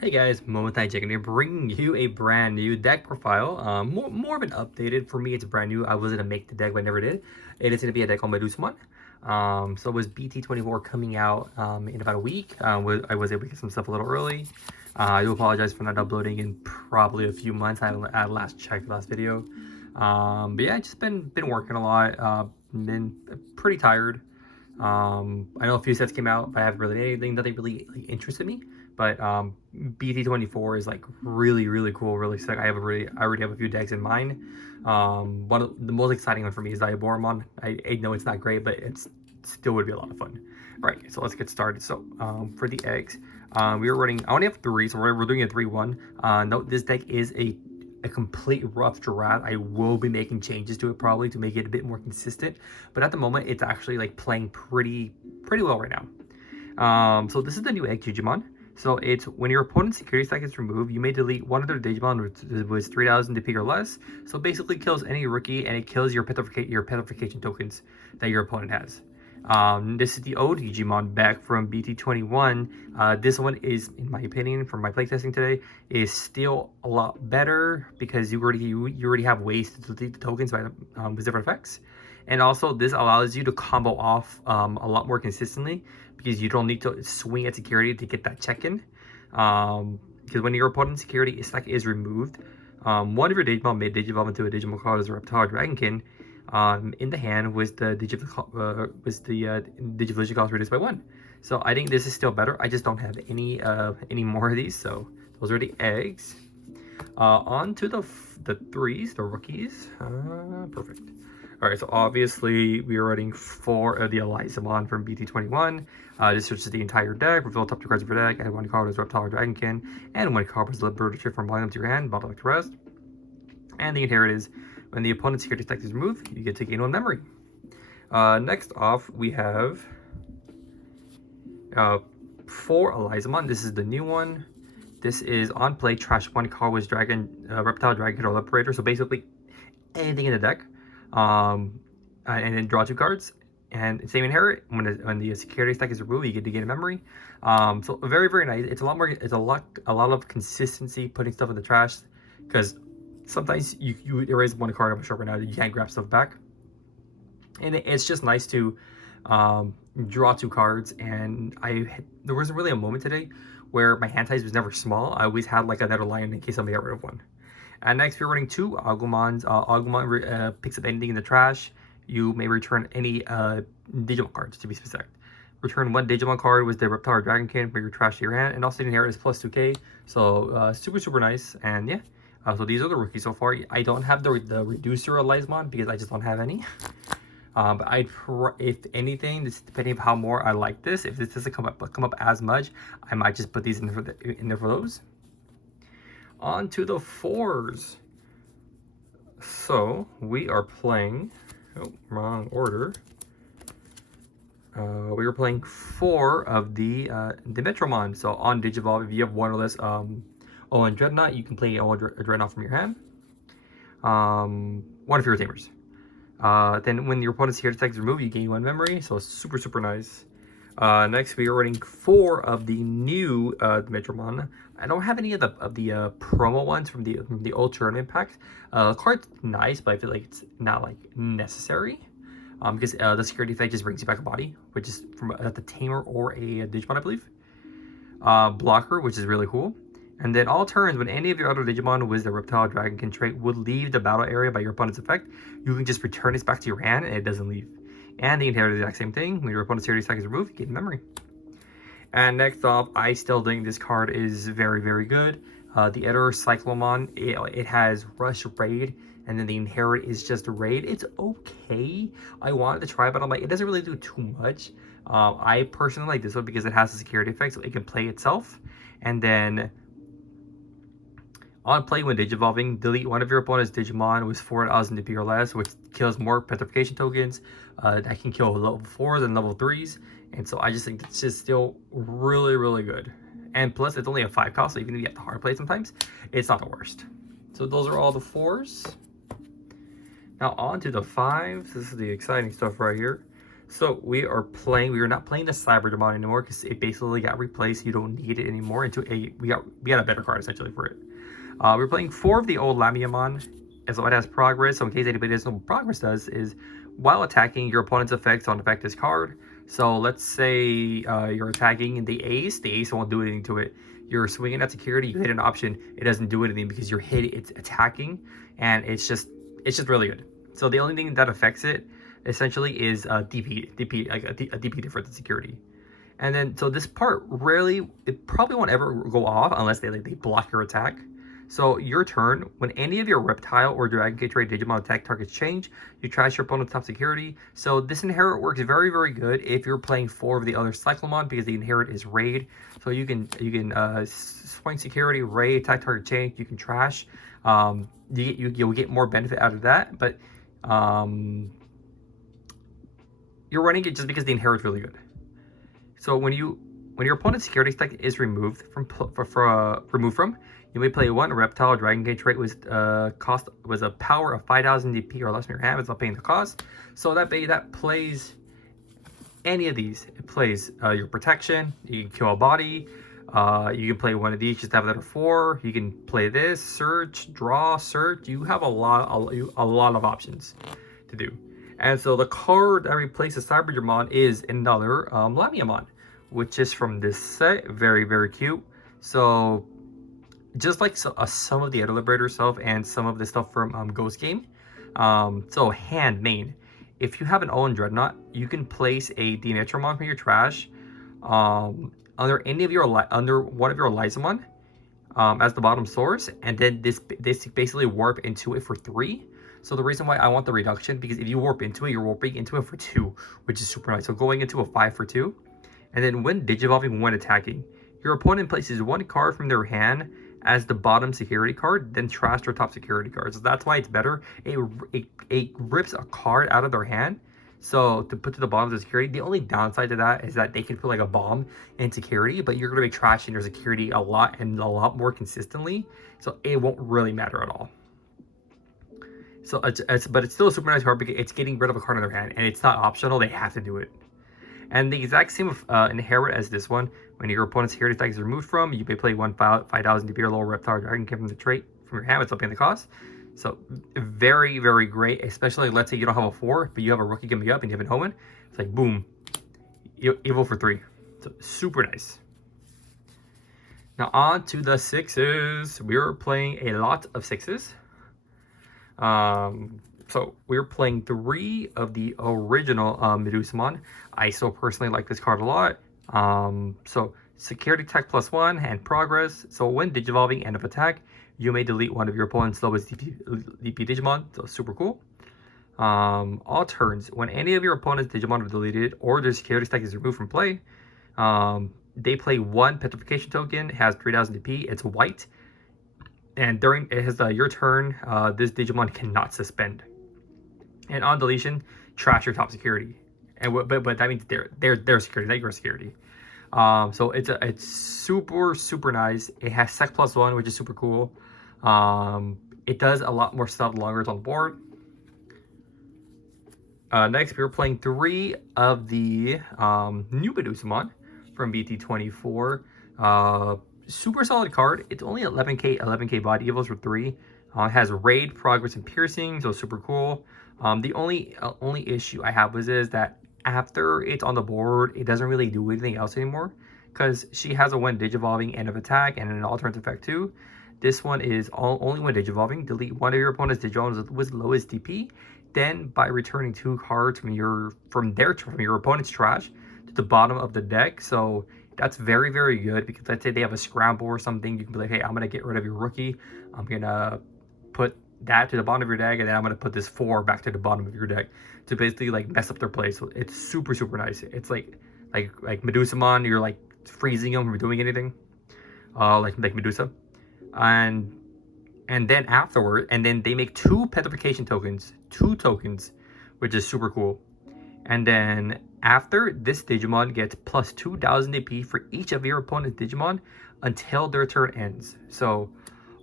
Hey guys, momentaijankguy here, bringing you a brand new deck profile. More of an updated. For me, it's brand new. I was gonna make the deck, but I never did. It is gonna be a deck on Medusamon. So it was BT24 coming out in about a week. I was able to get some stuff a little early. I do apologize for not uploading in probably a few months. I last checked the last video. But yeah, just been working a lot. Been pretty tired. I know a few sets came out, but I haven't really anything. Nothing really like, interested me. But BT24 is like really cool, really sick. I already have a few decks in mind. One of the most exciting one for me is Liberator. I know it's not great, but it's still would be a lot of fun. Right, so let's get started. So for the eggs, we are running. I only have three, so we're doing a 3-1. Note this deck is a complete rough draft. I will be making changes to it probably to make it a bit more consistent, but at the moment it's actually like playing pretty well right now. So this is the new egg Digimon. So it's when your opponent's security stack is removed, you may delete one of their Digimon with 3,000 DP or less. So basically kills any rookie, and it kills your petrification tokens that your opponent has. This is the old Digimon back from BT21. This one is, in my opinion, from my playtesting today, is still a lot better because you already have ways to delete the tokens by with different effects. And also this allows you to combo off a lot more consistently because you don't need to swing at security to get that check-in. Because when your opponent's security stack is removed, one of your Digimon may digivolve into a Digimon called as a Reptile Dragonkin. In the hand was the Digivolution cost reduced by 1. So I think this is still better. I just don't have any more of these. So those are the eggs. On to the threes, the rookies. Perfect. Alright, so obviously we are running 4 of the Liberator from BT21. This searches the entire deck, reveal top 2 cards of your deck, add 1 card as Reptile or Dragonkin, and 1 card as Liberator from bottom to your hand, bottom to rest. And the inherit is when the opponent's security stack is removed, you get to gain 1 memory. Next off, we have 4 Liberator. This is the new one. This is on play, trash 1 card with Reptile, Dragon, or Liberator. So basically anything in the deck. And then draw 2 cards, and same inherit. When the security stack is removed, you get to gain a memory. So very nice. It's a lot of consistency putting stuff in the trash, because sometimes you erase 1 card. I'm sure right now you can't grab stuff back, and it's just nice to draw 2 cards. And there wasn't really a moment today where my hand size was never small. I always had like another lion in case somebody got rid of one. And next, we're running 2 Agumons. Agumon picks up anything in the trash. You may return any Digimon cards, to be specific. Return 1 Digimon card with the Reptile or Dragonkin for your trash to your hand. And also, the inherit is plus 2k. So, super nice. And yeah, so these are the rookies so far. I don't have the reducer of Liberator because I just don't have any. But if anything, this, depending on how more I like this, if this doesn't come up as much, I might just put these in there for those. On to the 4s. So we are playing, wrong order. We are playing 4 of the Metromon. So on Digivolve, if you have 1 or less Owen Dreadnought, you can play Owen Dreadnought from your hand. 1 of your tamers. Then when your opponent's security stack is removed, you gain 1 memory. So super nice. Next, we are running 4 of the new Metromon. I don't have any of the promo ones from the old tournament packs. Card's nice, but I feel like it's not like necessary. Because the security effect just brings you back a body, which is from the tamer or a Digimon, I believe. Blocker, which is really cool. And then all turns, when any of your other Digimon with the Reptile Dragonkin trait would leave the battle area by your opponent's effect, you can just return it back to your hand and it doesn't leave. And the inherit is the exact same thing. When your opponent's security stack is removed, you get memory. And next off, I still think this card is very good. The Editor Cyclomon, it has Rush Raid, and then the inherit is just Raid. It's okay. I wanted to try, but I'm like, it doesn't really do too much. I personally like this one because it has a security effect, so it can play itself. And then on play, when Digivolving, delete 1 of your opponent's Digimon with 4,000 DP or less, which kills more petrification tokens. That can kill level 4s and level 3s. And so I just think it's just still really good. And plus, it's only a 5 cost, so even if you have to hard play sometimes, it's not the worst. So those are all the 4s. Now on to the 5s. This is the exciting stuff right here. So we are not playing the Cybermon anymore because it basically got replaced. You don't need it anymore. We got a better card essentially for it. We're playing 4 of the old Lamiamon, as well it has progress. So in case anybody doesn't know what progress does, is while attacking, your opponent's effects don't affect this card. So let's say you're attacking the ace won't do anything to it. You're swinging at security, you hit an option, it doesn't do anything because it's attacking, and it's just really good. So the only thing that affects it essentially is DP, like a DP difference in security. And then, so this part it probably won't ever go off unless they block your attack. So your turn, when any of your reptile or dragon K trait Digimon attack targets change, you trash your opponent's top security. So this inherit works very, very good if you're playing 4 of the other Cyclomon, because the inherit is raid. So you can swing security, raid, attack target change. You can trash. You'll get more benefit out of that, but you're running it just because the inherit's really good. So when your opponent's security stack is removed from, you may play 1 reptile dragon K trait with cost was a power of 5,000 DP or less in your hand. It's not paying the cost. So that plays any of these. It plays your protection. You can kill a body. You can play 1 of these, just have that at 4. You can play this, search, draw, search. You have a lot of options to do. And so the card that replaces Cybermon is another Lamiamon, which is from this set. Very, very cute. So just like some of the other Liberator stuff and some of the stuff from Ghost Game. So hand main. If you have an Owen Dreadnought, you can place a Demetramon from your trash under one of your Lizamon as the bottom source, and then this basically warp into it for 3. So the reason why I want the reduction, because if you warp into it, you're warping into it for 2, which is super nice. So going into a 5 for 2. And then when Digivolving, when attacking, your opponent places 1 card from their hand as the bottom security card, then trash their top security card. So that's why it's better. It rips a card out of their hand, so to put to the bottom of the security. The only downside to that is that they can put like a bomb in security, but you're going to be trashing their security a lot more consistently. So it won't really matter at all. So but it's still a super nice card because it's getting rid of a card in their hand, and it's not optional. They have to do it. And the exact same inherit as this one. When your opponent's security stack is removed from, you may play 1 5,000 DP or lower reptile dragon from the trait from your hand. It's up in the cost. So very, very great. Especially let's say you don't have a 4, but you have a rookie coming up and you have an Omen. It's like boom, evil for 3. So super nice. Now on to the 6s. We're playing a lot of 6s. So we're playing 3 of the original Medusamon. I still personally like this card a lot. So security tech +1 and progress. So when Digivolving, end of attack, you may delete 1 of your opponent's lowest DP Digimon. So super cool. All turns, when any of your opponent's Digimon are deleted or their security stack is removed from play, they play 1 petrification token. It has 3,000 DP. It's white. And during your turn, this Digimon cannot suspend. And on deletion, trash your top security. And but that means their security, not your security. So it's super nice. It has sec +1, which is super cool. It does a lot more stuff the longer it's on board. Next, we're playing 3 of the new Medusamon from BT24. Super solid card. It's only 11k body evils for 3. It has raid, progress, and piercing, so super cool. The only issue I have is that after it's on the board, it doesn't really do anything else anymore, because she has a when Digivolving, end of attack, and an alternate effect too. This one is only when Digivolving. Delete 1 of your opponent's Digimon with lowest DP. Then by returning 2 cards from your opponent's trash to the bottom of the deck. So that's very, very good, because let's say they have a scramble or something, you can be like, hey, I'm going to get rid of your rookie. I'm going to put that to the bottom of your deck, and then I'm going to put this 4 back to the bottom of your deck to basically like mess up their play. So it's super nice. It's like Medusamon, you're like freezing them from doing anything, like Medusa. And then afterward, and then they make 2 petrification tokens, 2 tokens, which is super cool. And then after, this Digimon gets plus 2,000 AP for each of your opponent's Digimon until their turn ends. So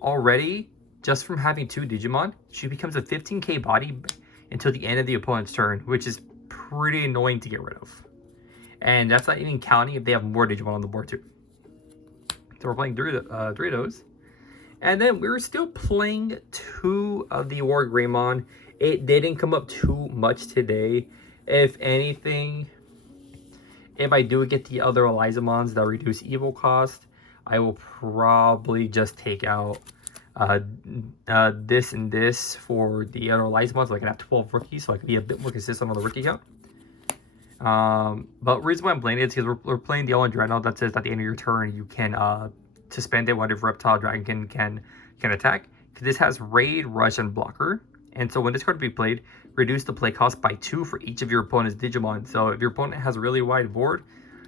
already, just from having 2 Digimon, she becomes a 15k body until the end of the opponent's turn, which is pretty annoying to get rid of. And that's not even counting if they have more Digimon on the board too. So we're playing three of those. And then we're still playing 2 of the War Greymon. It didn't come up too much today. If anything, if I do get the other Elizamons that reduce evil cost, I will probably just take out this and this for the other Elizamons, so I can have 12 rookies, so I can be a bit more consistent on the rookie count. But reason why I'm playing it is because we're playing the All-in Dreadnought that says at the end of your turn you can suspend it whenever Reptile Dragon can attack. Because this has Raid, Rush, and Blocker. And so when this card be played, reduce the play cost by 2 for each of your opponent's Digimon. So if your opponent has a really wide board,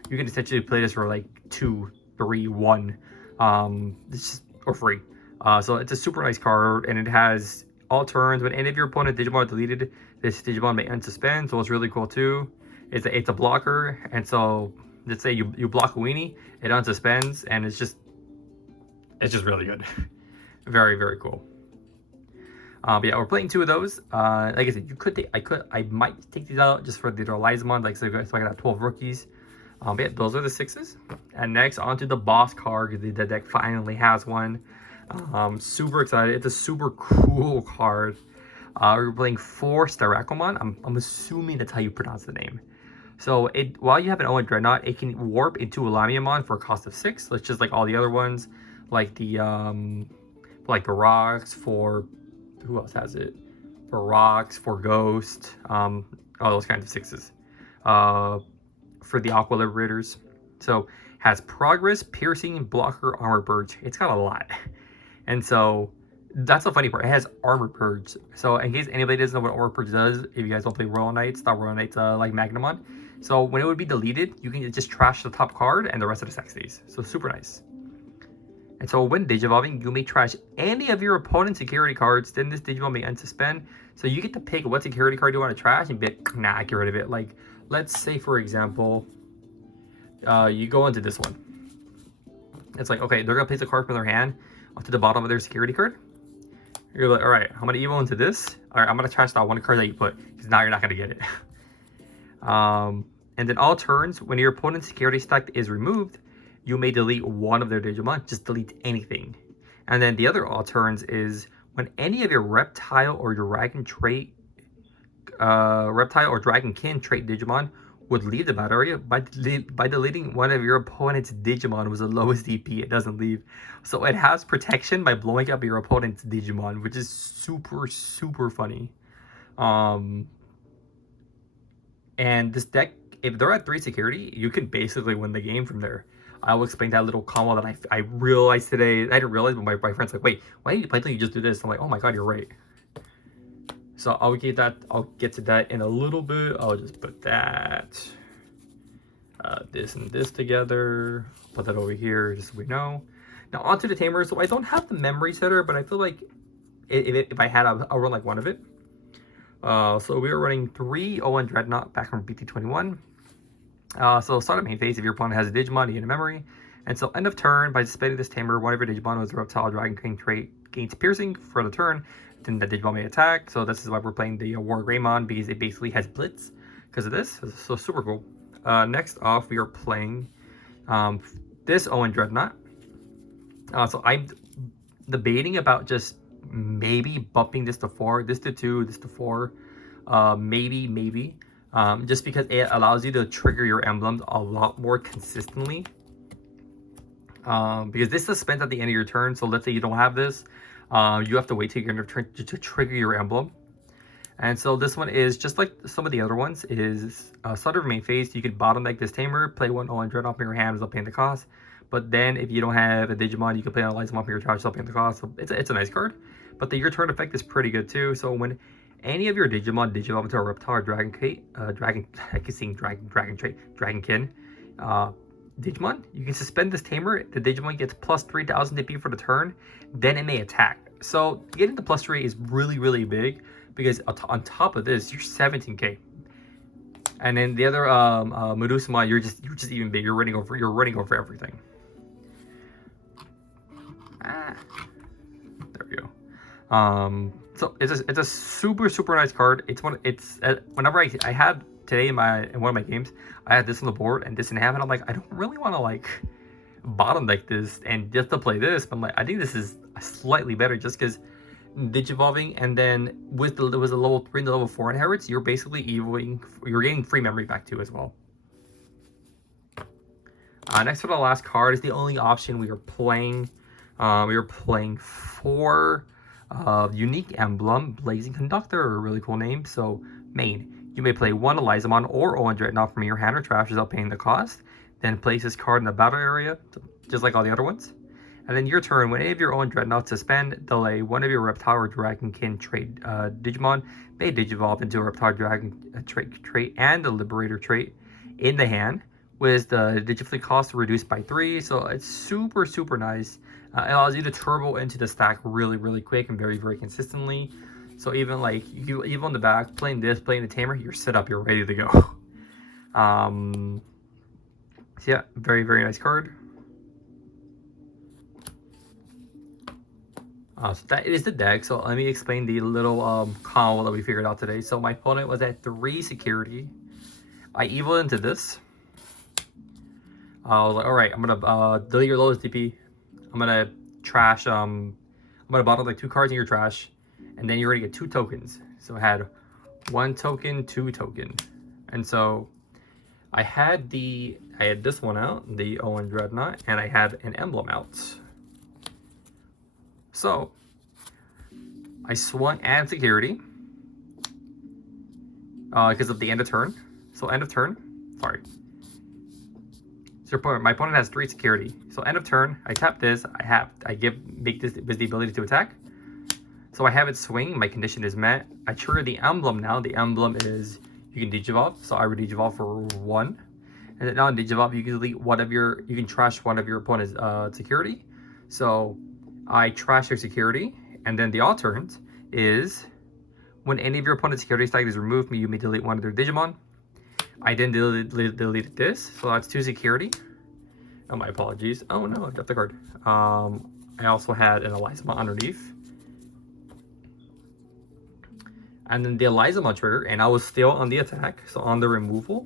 you can essentially play this for like 2, 3, 1, or free. So it's a super nice card, and it has all turns. When any of your opponent's Digimon are deleted, this Digimon may unsuspend. So what's really cool too, it's a blocker, and so let's say you block a weenie, it unsuspends, and it's just really good. Very, very cool. But yeah, we're playing 2 of those. Like I said, I might take these out just for the Elizamon, like so I can have 12 rookies. But yeah, those are the 6s. And next, onto the boss card, because the deck finally has one. Super excited. It's a super cool card. We're playing 4 Styracommon. I'm assuming that's how you pronounce the name. So while you have an Owen Dreadnought, it can warp into a Lamiamon for a cost of 6. So it's just like all the other ones, like the rocks for, who else has it? For rocks, for Ghost, all those kinds of 6s. For the Aqua Liberators. So has Progress, Piercing, Blocker, Armor Purge. It's got a lot. And so that's the funny part. It has Armor Purge. So in case anybody doesn't know what Armor Purge does, if you guys don't play Royal Knights, not Royal Knights, like Magnamon. So when it would be deleted, you can just trash the top card and the rest of the stack stays. So super nice. And so when Digivolving, you may trash any of your opponent's security cards, then this Digimon may unsuspend. So you get to pick what security card you want to trash and be like, nah, get rid of it. Like, let's say, for example, you go into this one. It's like, okay, they're going to place a card from their hand onto the bottom of their security card. You're like, all right, I'm going to evil into this. All right, I'm going to trash that one card that you put, because now you're not going to get it. And then all turns, when your opponent's security stack is removed, you may delete one of their Digimon. Just delete anything. And then the other all turns is when any of your Reptile or Dragon trait, Reptile or Dragonkin trait Digimon would leave the battle area by deleting one of your opponent's Digimon with the lowest DP, it doesn't leave. So it has protection by blowing up your opponent's Digimon, which is super, super funny. And this deck, if they're at 3 security, you can basically win the game from there. I will explain that little combo that I realized today. I didn't realize, but my friend's like, wait, why didn't you play till you just do this? I'm like, oh my god, you're right. So I'll get to that in a little bit. I'll just put that, this and this together. Put that over here just so we know. Now onto the Tamer. So I don't have the memory setter, but I feel like if I had, I'll run like one of it. So we were running 3 Owen Dreadnought back from BT21. So start of main phase, if your opponent has a Digimon, you get a memory. And so end of turn, by suspending this Tamer, one of your Digimon with a Reptile Dragon King trait gains Piercing for the turn. Then the Digimon may attack. So this is why we're playing the War Greymon, because it basically has Blitz because of this. So super cool. Next off, we are playing this Owen Dreadnought. So I'm debating about just maybe bumping this to 4, this to 2, this to 4. Maybe. Just because it allows you to trigger your emblems a lot more consistently. Because this suspends at the end of your turn, so let's say you don't have this, you have to wait till your end of turn to trigger your emblem. And so this one is just like some of the other ones, is start of main phase, you could bottom deck this Tamer, play 1 Owen Dreadnought in your hand without paying the cost. But then if you don't have a Digimon, you can play an Elizamon for your charge without paying the cost. So it's a nice card. But your turn effect is pretty good too. So when any of your Digimon digivolve into a Reptile or Dragonkin, Digimon, you can suspend this Tamer. The Digimon gets plus 3,000 DP for the turn, then it may attack. So getting the plus 3 is really, really big, because on top of this, you're 17k. And then the other Medusamon, you're just even big. You're running over everything. There we go. So it's a super, super nice card. It's whenever I had today in one of my games, I had this on the board and this didn't happen. I'm like, I don't really want to like bottom deck this and just to play this. But I'm like, I think this is slightly better just because digivolving, and then with the level 3 and the level 4 inherits, you're basically evoing, you're getting free memory back too as well. Next for the last card is the only option we are playing. We are playing for Unique Emblem, Blazing Conductor, a really cool name. So main, you may play one Elizamon or Owen Dreadnought from your hand or trash without paying the cost. Then place this card in the battle area, just like all the other ones. And then your turn, when any of your own Dreadnoughts suspend, delay, one of your Reptile or Dragonkin trait Digimon may Digivolve into a Reptile Dragon trait and a Liberator trait in the hand, with the Digifleet cost reduced by 3. So it's super, super nice. It allows you to turbo into the stack really, really quick and very, very consistently. So even like, even on the back, playing this, playing the Tamer, you're set up, you're ready to go. So yeah, very, very nice card. So that is the deck. So let me explain the little combo that we figured out today. So my opponent was at 3 security. I evolved into this. I was like, all right, I'm gonna delete your lowest DP. I'm gonna trash. I'm gonna bottle like 2 cards in your trash, and then you're gonna get 2 tokens. So I had 1 token, 2 token, and so I had this one out, the Owen Dreadnought, and I had an emblem out. So I swung add security because of the end of turn. So end of turn, sorry. So my opponent has 3 security. So end of turn, I tap this. Make this with the ability to attack. So I have it swing. My condition is met. I trigger the emblem now. The emblem is you can digivolve. So I would digivolve for 1. And then now in digivolve, you can delete you can trash one of your opponent's security. So I trash your security, and then the alternate is when any of your opponent's security stack is removed, you may delete one of their Digimon. I then deleted this, so that's 2 security. Oh, my apologies. Oh no, I got the card. I also had an Elizamon underneath. And then the Elizamon trigger, and I was still on the attack, so on the removal.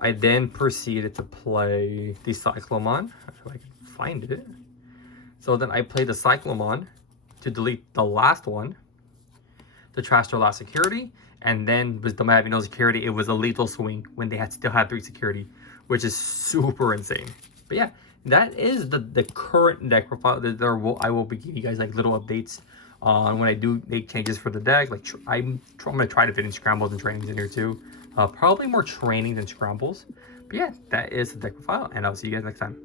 I then proceeded to play the Cyclomon, if I can find it. So then I played the Cyclomon to delete the last one, to trash their last security, and then with them having no security, it was a lethal swing when they still had 3 security, which is super insane. But yeah, that is the current deck profile. I will be giving you guys like little updates on when I do make changes for the deck. Like I'm gonna try to fit in scrambles and trainings in here too. Probably more training than scrambles. But yeah, that is the deck profile, and I'll see you guys next time.